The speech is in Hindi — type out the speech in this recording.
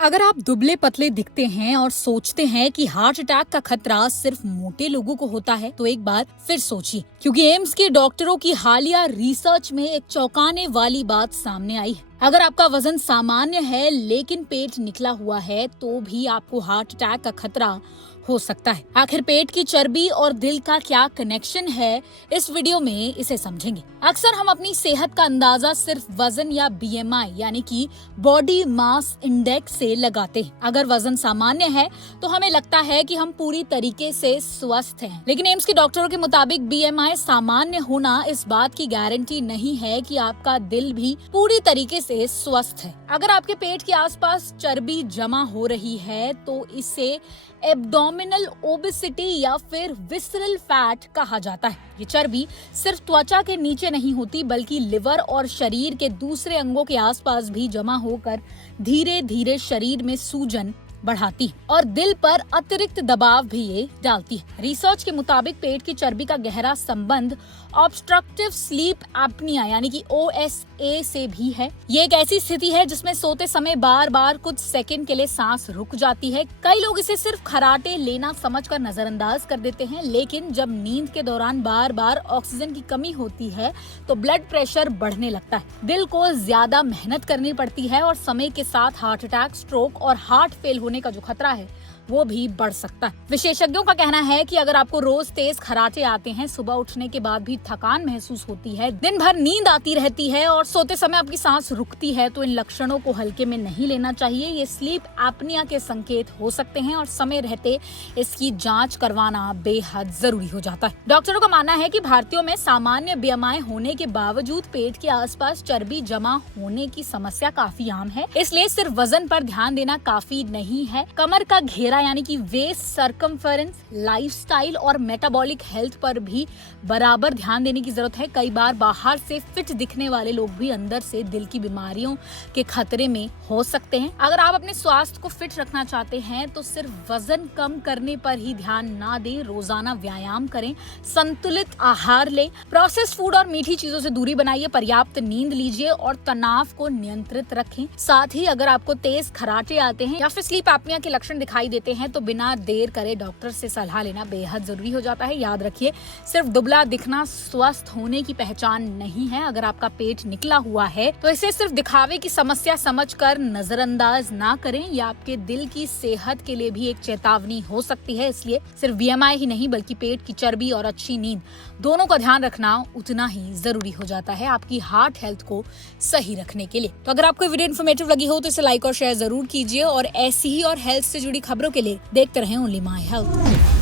अगर आप दुबले पतले दिखते हैं और सोचते हैं कि हार्ट अटैक का खतरा सिर्फ मोटे लोगों को होता है, तो एक बार फिर सोचिए, क्योंकि एम्स के डॉक्टरों की हालिया रिसर्च में एक चौंकाने वाली बात सामने आई है। अगर आपका वजन सामान्य है लेकिन पेट निकला हुआ है, तो भी आपको हार्ट अटैक का खतरा हो सकता है। आखिर पेट की चर्बी और दिल का क्या कनेक्शन है, इस वीडियो में इसे समझेंगे। अक्सर हम अपनी सेहत का अंदाजा सिर्फ वजन या BMI यानी कि बॉडी मास इंडेक्स से लगाते हैं। अगर वजन सामान्य है तो हमें लगता है कि हम पूरी तरीके से स्वस्थ हैं, लेकिन एम्स के डॉक्टरों के मुताबिक BMI सामान्य होना इस बात की गारंटी नहीं है कि आपका दिल भी पूरी तरीके से स्वस्थ है। अगर आपके पेट के आसपास चर्बी जमा हो रही है तो इसे एब्डोमिनल ओबेसिटी या फिर विसरल फैट कहा जाता है। ये चर्बी सिर्फ त्वचा के नीचे नहीं होती, बल्कि लिवर और शरीर के दूसरे अंगों के आसपास भी जमा होकर धीरे धीरे शरीर में सूजन बढ़ाती है और दिल पर अतिरिक्त दबाव भी ये डालती है। रिसर्च के मुताबिक पेट की चर्बी का गहरा संबंध ऑब्स्ट्रक्टिव स्लीप एपनिया यानी कि OSA से भी है। ये एक ऐसी स्थिति है जिसमें सोते समय बार बार कुछ सेकंड के लिए सांस रुक जाती है। कई लोग इसे सिर्फ खराटे लेना समझकर नजरअंदाज कर देते हैं, लेकिन जब नींद के दौरान बार बार ऑक्सीजन की कमी होती है तो ब्लड प्रेशर बढ़ने लगता है, दिल को ज्यादा मेहनत करनी पड़ती है और समय के साथ हार्ट अटैक, स्ट्रोक और हार्ट फेल होने का जो खतरा है वो भी बढ़ सकता है। विशेषज्ञों का कहना है कि अगर आपको रोज तेज खराटे आते हैं, सुबह उठने के बाद भी थकान महसूस होती है, दिन भर नींद आती रहती है और सोते समय आपकी सांस रुकती है, तो इन लक्षणों को हल्के में नहीं लेना चाहिए। ये स्लीप एपनिया के संकेत हो सकते हैं और समय रहते इसकी जांच करवाना बेहद जरूरी हो जाता है। डॉक्टरों का मानना है कि भारतीयों में सामान्य BMI होने के बावजूद पेट के आसपास चर्बी जमा होने की समस्या काफी आम है, इसलिए सिर्फ वजन पर ध्यान देना काफी नहीं है। कमर का घेरा यानी कि वेस्ट सर्कमफेरेंस, लाइफस्टाइल और मेटाबॉलिक हेल्थ पर भी बराबर ध्यान देने की जरूरत है। कई बार बाहर से फिट दिखने वाले लोग भी अंदर से दिल की बीमारियों के खतरे में हो सकते हैं। अगर आप अपने स्वास्थ्य को फिट रखना चाहते हैं तो सिर्फ वजन कम करने पर ही ध्यान ना दें, रोजाना व्यायाम करें, संतुलित आहार लें, प्रोसेस्ड फूड और मीठी चीजों से दूरी बनाइए, पर्याप्त नींद लीजिए और तनाव को नियंत्रित रखें। साथ ही अगर आपको तेज खराटे आते हैं या फिर स्लीप एपनिया के लक्षण दिखाई देते हैं तो बिना देर करे डॉक्टर से सलाह लेना बेहद जरूरी हो जाता है। याद रखिए, सिर्फ दुबला दिखना स्वस्थ होने की पहचान नहीं है। अगर आपका पेट निकला हुआ है तो इसे सिर्फ दिखावे की समस्या समझकर नजरअंदाज ना करें। यह आपके दिल की सेहत के लिए भी एक चेतावनी हो सकती है। इसलिए सिर्फ BMI ही नहीं बल्कि पेट की चर्बी और अच्छी नींद दोनों का ध्यान रखना उतना ही जरूरी हो जाता है आपकी हार्ट हेल्थ को सही रखने के लिए। तो अगर आपको वीडियो इन्फॉर्मेटिव लगी हो तो इसे लाइक और शेयर जरूर कीजिए और ऐसी ही और हेल्थ से जुड़ी खबरों के लिए देखते रहें ओनली माय हेल्थ।